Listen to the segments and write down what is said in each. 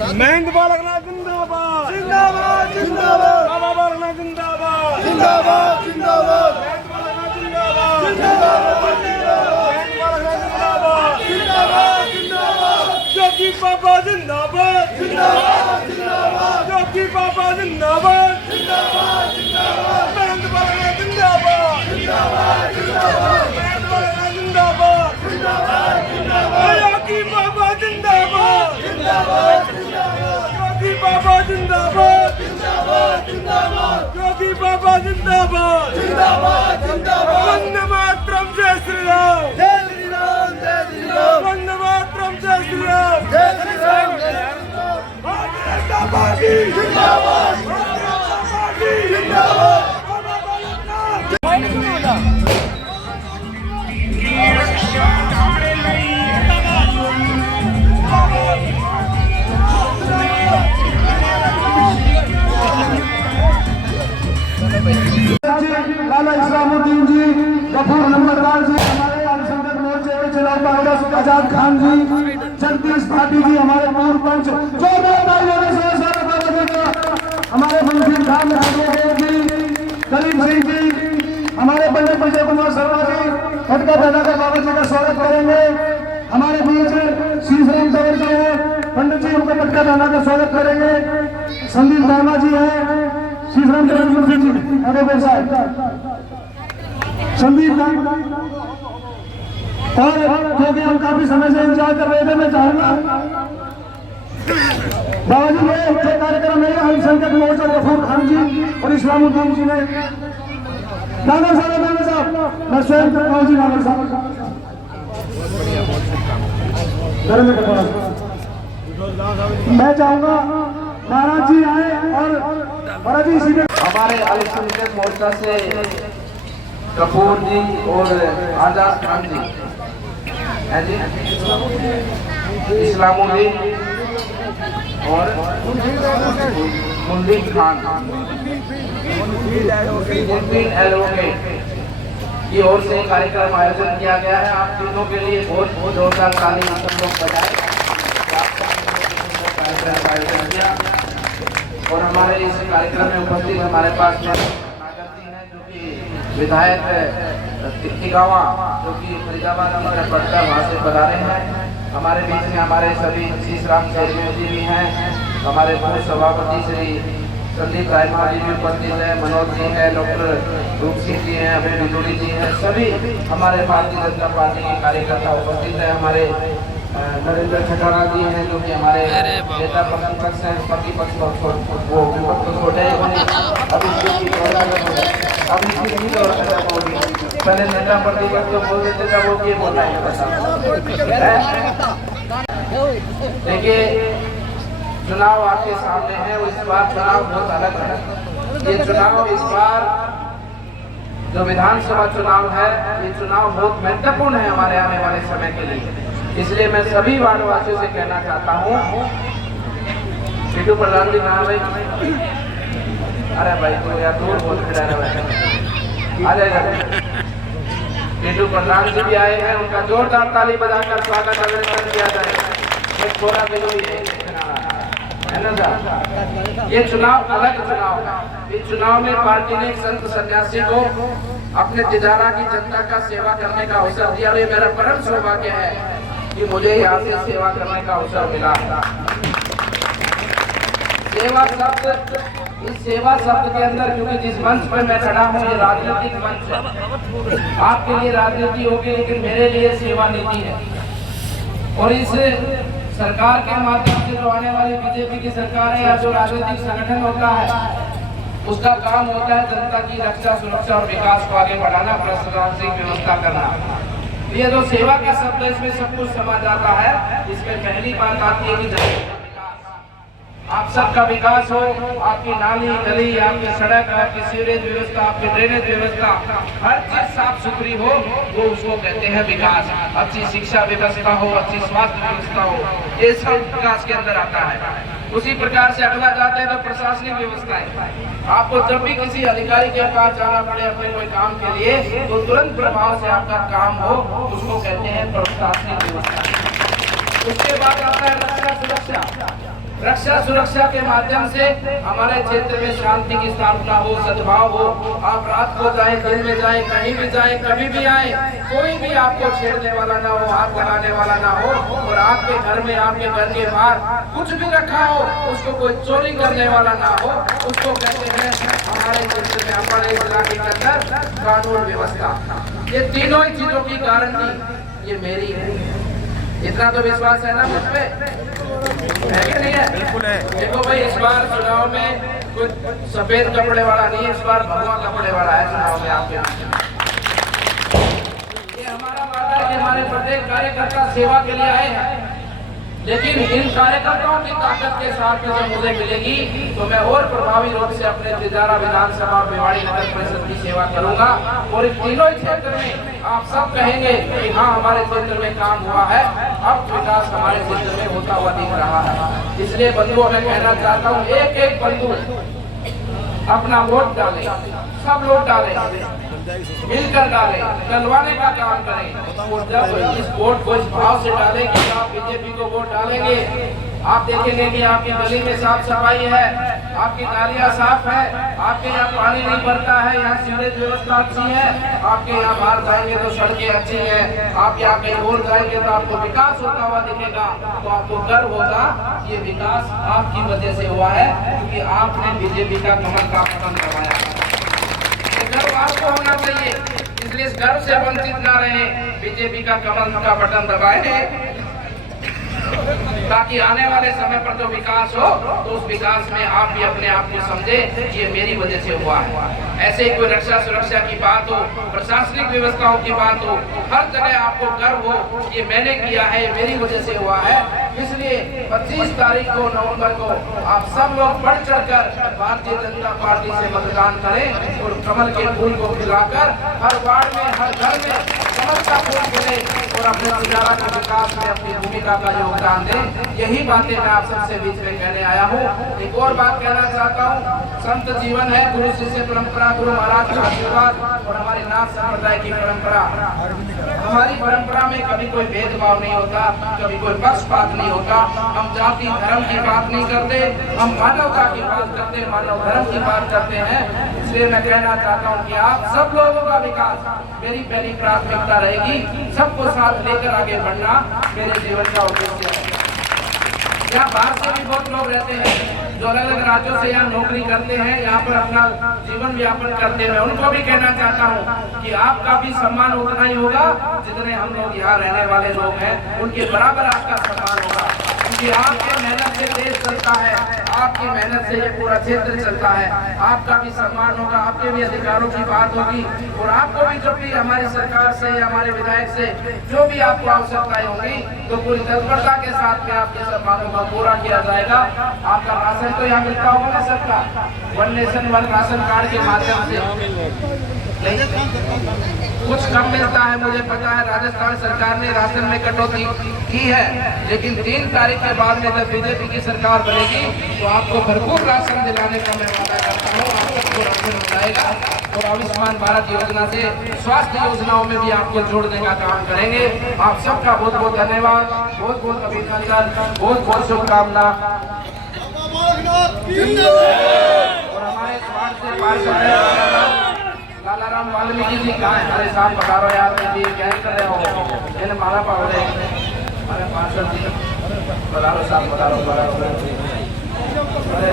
महंत बालकनाथ जिंदाबाद जिंदाबाद जिंदाबाद बाबा बालकनाथ जिंदाबाद जिंदाबाद जिंदाबाद महंत बालकनाथ जिंदाबाद जिंदाबाद महंत बालकनाथ जिंदाबाद जिंदाबाद जिंदाबाद जोगी बाबा जिंदाबाद जिंदाबाद जिंदाबाद जोगी बाबा जिंदाबाद जिंदाबाद जिंदाबाद महंत बालकनाथ जिंदाबाद जिंदाबाद जिंदाबाद महंत बालकनाथ जिंदाबाद जिंदाबाद जिंदाबाद जोगी बाबा जिंदाबाद जिंदाबाद जिंदाबाद जोगी बाबा जिंदाबाद जिंदाबाद जिंदाबाद जोगी बाबा जिंदाबाद जिंदाबाद जिंदाबाद वंदे मातरम जय श्री राम जय श्री राम जय श्री राम वंदे मातरम जय श्री राम जय श्री राम जय श्री राम भारतीय जनता पार्टी जिंदाबाद जिंदाबाद लाला इस्लामुद्दीन जी, गफूर नंबरदार जी, हमारे अल्पसंख्यक मोर्चे के चुनाव कांग्रेस आजाद खान जी, जगदीश भाटी जी, हमारे पूर्व पंच हमारे मंत्री खान जी, करीम सिंह जी, हमारे पंडित विजय कुमार शर्मा जी, खटका पैदाकर बाबा जी का स्वागत करेंगे। हमारे बीच श्रीराम तंवर जी हैं, पंडित जी उनका खटका पैदा का स्वागत करेंगे। संदीप वर्मा जी हैं, श्रीराम तंवर जी अरे साहब संदीप और क्योंकि हम काफी समय से इंतजार कर रहे थे, मैं चाहूंगा बाबा जी ने मुख्य कार्यक्रम में अल्पसंख्यक मोर्चा गफूर खान जी और इस्लामुद्दीन जी ने नागर साहब मैं स्वयं करता हूँ जी। नागर साहब मैं चाहूंगा महाराज जी आए और महाराज जी इसी में हमारे अल्पसंख्यक मोर्चा से कपूर जी और आजाद खान जी हैं जी, इस्लामुद्दीन और मुंदीन खान एडवोकेट की ओर से कार्यक्रम आयोजन किया गया है। आप तीनों के लिए बहुत बहुत जोरदार ताली सब लोग बजाएं। कार्यक्रम आयोजन किया और हमारे इस कार्यक्रम में उपस्थित हमारे पास नागर जी हैं जो कि विधायक टिकावा जो कि फरीदाबाद की तरफ पड़ता है वहाँ से बता रहे हैं। हमारे बीच में हमारे सभी श्रीराम चेयरमैन जी भी हैं, हमारे पूर्व सभापति श्री संदीप रायमा जी भी उपस्थित है, मनोज जी है, डॉक्टर रूप सिंह जी हैं, अभय बिजोड़ी जी हैं, सभी हमारे भारतीय जनता पार्टी के कार्यकर्ता उपस्थित है। हमारे नरेंद्र खटारा जी हैं जो कि हमारे नेता प्रतिपक्ष हैं, प्रतिपक्ष वो विपक्ष को छोड़े अभी पहले नेता प्रतिपक्ष को बोल देते थे, वो ये बोलना है देखिए चुनाव आपके सामने है। इस बार चुनाव बहुत अलग है। ये चुनाव इस बार जो विधानसभा चुनाव है, ये चुनाव बहुत महत्वपूर्ण है हमारे आने वाले समय के लिए। इसलिए मैं सभी वार्डवासियों से कहना चाहता हूँ, सीटू प्रधान जी कहाँ भाई? अरे भाई तो यार दूर बहुत खड़ा रहा है, आ जाएगा। सीटू प्रधान जी भी आए हैं, उनका जोरदार ताली बजाकर स्वागत अभिनंदन किया जाएगा। एक थोड़ा बिलोई है ना सर? ये चुनाव अलग चुनाव है। इस चुनाव में पार्टी ने संत सन्यासी को अपने तिजारा की जनता का सेवा करने का अवसर दिया और ये मेरा परम सौभाग्य है कि मुझे यहाँ से सेवा करने का अवसर मिला। सेवा शब्द, इस सेवा शब्द के अंदर क्योंकि जिस मंच पर मैं खड़ा हूँ ये राजनीतिक मंच है। आपके लिए राजनीति होगी लेकिन मेरे लिए सेवा नीति है। और इस सरकार के माध्यम से जो आने वाली बीजेपी की सरकार है या जो राजनीतिक संगठन होता है, उसका काम होता है जनता की रक्षा, सुरक्षा और विकास को आगे बढ़ाना, प्रशासनिक व्यवस्था करना। ये जो सेवा का शब्द है इसमें सब कुछ समा जाता है। इसमें पहली बात आती है कि आप सबका विकास हो, आपकी नाली गली, आपकी सड़क, आपकी सीवरेज व्यवस्था, आपकी ड्रेनेज व्यवस्था, हर चीज साफ सुथरी हो, वो उसको कहते हैं विकास। अच्छी शिक्षा व्यवस्था हो, अच्छी स्वास्थ्य व्यवस्था हो, ये सब विकास के अंदर आता है। उसी प्रकार से अगला जाते हैं तो प्रशासनिक व्यवस्थाएं। आपको जब भी किसी अधिकारी के पास जाना पड़े अपने कोई काम के लिए तो तुरंत प्रभाव से आपका काम हो, उसको कहते हैं प्रशासनिक व्यवस्था। उसके बाद आता है रक्षा सुरक्षा। रक्षा सुरक्षा के माध्यम से हमारे क्षेत्र में शांति की स्थापना हो, सद्भाव हो। आप रात को जाए, दिन में जाए, कहीं भी जाए, कभी भी आए, कोई भी आपको छेड़ने वाला ना हो, हाथ लगाने वाला ना हो। और आपके घर में, आपके घर के बाहर कुछ भी रखा हो, उसको कोई चोरी करने वाला ना हो। उसको कहते हैं हमारे क्षेत्र में, हमारे इलाके के अंदर कानून व्यवस्था। ये तीनों ही चीजों की गारंटी ये मेरी है। इतना तो विश्वास है ना मुझ पे, है कि नहीं है? बिल्कुल है। देखो भाई, इस बार चुनाव में कोई सफेद कपड़े वाला नहीं, इस बार भगवा कपड़े वाला है चुनाव में आपके। ये हमारा वादा है कि हमारे प्रत्येक कार्यकर्ता सेवा के लिए आए हैं, लेकिन इन कार्यकर्ताओं की ताकत के साथ में जब मुझे मिलेगी तो मैं और प्रभावी रूप से अपने तिजारा विधानसभा और भिवाड़ी नगर परिषद की सेवा करूंगा। और इन तीनों क्षेत्र में आप सब कहेंगे कि हाँ, हमारे क्षेत्र में काम हुआ है, अब विकास हमारे क्षेत्र में होता हुआ दिख रहा है। इसलिए बंधुओं, मैं कहना चाहता हूँ, एक एक बंधु अपना वोट डाले, सब लोग डाले, मिलकर डाले, डलवाने का काम करें। और जब इस वोट को इस भाव से डालें कि आप बीजेपी को वोट डालेंगे, आप देखेंगे कि आपकी गली में साफ सफाई है, आपकी नालियां साफ है, आपके यहाँ पानी नहीं भरता है, यहाँ सीवरेज व्यवस्था अच्छी है, आपके यहाँ बाहर जाएंगे तो सड़कें अच्छी हैं, आप यहाँ कहीं और जाएंगे तो आपको विकास होता हुआ दिखेगा। तो आपको गर्व होगा, ये विकास आपकी वजह से हुआ है, क्योंकि आपने बीजेपी का कमल का पतन करवाया। गर्व आपको होना चाहिए, इसलिए इस गर्व से वंचित ना रहे। बीजेपी का कमल का बटन दबाएं, ताकि आने वाले समय पर जो विकास हो तो उस विकास में आप भी अपने आप को समझे ये मेरी वजह से हुआ है। ऐसे ही कोई रक्षा सुरक्षा की बात हो, प्रशासनिक व्यवस्थाओं की बात हो, हर जगह आपको गर्व हो ये मैंने किया है, ये मेरी वजह से हुआ है। इसलिए 25 तारीख को, नवंबर को आप सब लोग बढ़ चढ़कर भारतीय जनता पार्टी से मतदान करें और कमल के फूल को खिलाकर हर वार्ड में, हर घर में कमल का फूल खिले और अपने तिजारा के विकास में अपनी भूमिका का योगदान दें। यही बातें मैं आप सबसे बीच में कहने आया हूँ। एक और बात कहना चाहता हूँ, संत जीवन है, गुरु शिष्य परंपरा, गुरु महाराज का आशीर्वाद और हमारी नाथ संप्रदाय की परंपरा। हमारी परंपरा में कभी कोई भेदभाव नहीं होता, कभी कोई पक्षपात नहीं होता। हम जाति धर्म की बात नहीं करते, हम मानवता की बात करते, मानव धर्म की बात करते हैं। इसलिए मैं कहना चाहता हूँ कि आप सब लोगों का विकास मेरी पहली प्राथमिकता रहेगी। सबको साथ लेकर आगे बढ़ना मेरे जीवन का उद्देश्य है। यहाँ बाहर से भी बहुत लोग रहते हैं जो अलग अलग राज्यों से यहाँ नौकरी करते हैं, यहाँ पर अपना जीवन यापन करते हैं। उनको भी कहना चाहता हूँ कि आपका भी सम्मान उतना ही होगा जितने हम लोग यहाँ रहने वाले लोग हैं, उनके बराबर आपका सम्मान होगा। क्योंकि आपके मेहनत से देश चलता है, आपकी मेहनत से ये पूरा क्षेत्र चलता है। आपका भी सम्मान होगा, आपके भी अधिकारों की बात होगी और आपको भी जब भी हमारी सरकार से, हमारे विधायक से जो भी आपको आवश्यकताएं होंगी तो पूरी तत्परता के साथ में आपके सम्मानों का पूरा किया जाएगा। आपका राशन तो यहाँ मिलता होगा ना सबका, one nation one ration card के माध्यम से। कुछ कम मिलता है, मुझे पता है, राजस्थान सरकार ने राशन में कटौती की है, लेकिन 3 तारीख के बाद में जब बीजेपी की सरकार बनेगी तो आपको भरपूर राशन दिलाने का मैं वादा करता हूँ। आप सबको राशन मिलाएगा और आयुष्मान भारत योजना से स्वास्थ्य योजनाओं में भी आपको जोड़ने का काम करेंगे। आप सबका बहुत बहुत धन्यवाद, बहुत बहुत अभिनंदन, बहुत बहुत शुभकामना। और हमारे समाज से पार्षद लालाराम वाल्मीकि जी कहाँ है? अरे साहब पधारो यार, जी क्या कर रहे हो? मैंने मारा पावड़े हमारे पार्षद जी, पधारो साहब, पधारो पधारो। अरे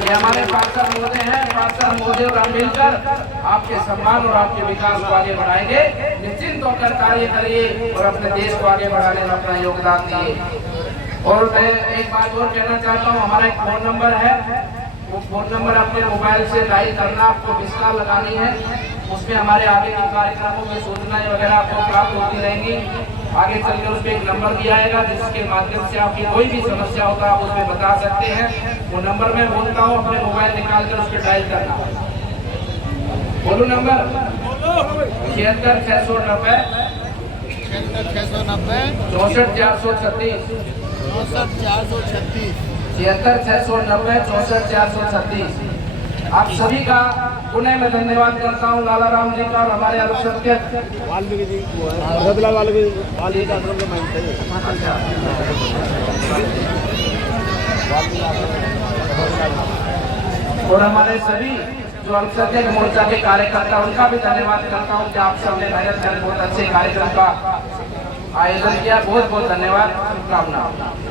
ये हमारे पार्षद महोदय हैं, पार्षद महोदय और हम मिलकर आपके सम्मान और आपके विकास को आगे बढ़ाएंगे। निश्चिंत होकर कार्य करिए और अपने देश को आगे बढ़ाने में अपना योगदान दिए। और मैं एक बात और कहना चाहता हूँ, हमारा एक फोन नंबर है, वो फोन नंबर अपने मोबाइल से डायल करना, आपको मिसका लगानी है। उसमें हमारे आगे के कार्यक्रमों की सूचनाएं वगैरह आपको प्राप्त होती रहेंगी। आगे चलकर उस पर एक नंबर दिया जाएगा जिसके माध्यम से आपकी कोई भी समस्या होता आप उसमें बता सकते हैं। वो नंबर मैं बोलता हूँ, अपने मोबाइल निकाल कर उस पर डायल करना। बोलो नंबर 76 690 64 436 76 690 64 436। आप सभी का पुनः मैं धन्यवाद करता हूँ लाला राम जी का और हमारे अल्पसंख्यक वाल्मीकि जी रतला वाल्मीकि आश्रम के मानते हैं। और हमारे सभी जो अल्पसंख्यक मोर्चा के कार्यकर्ता उनका भी धन्यवाद करता हूँ कि आप सबने मेहनत कर बहुत अच्छे कार्यक्रम का आयोजन किया। बहुत बहुत धन्यवाद, शुभकामनाएं।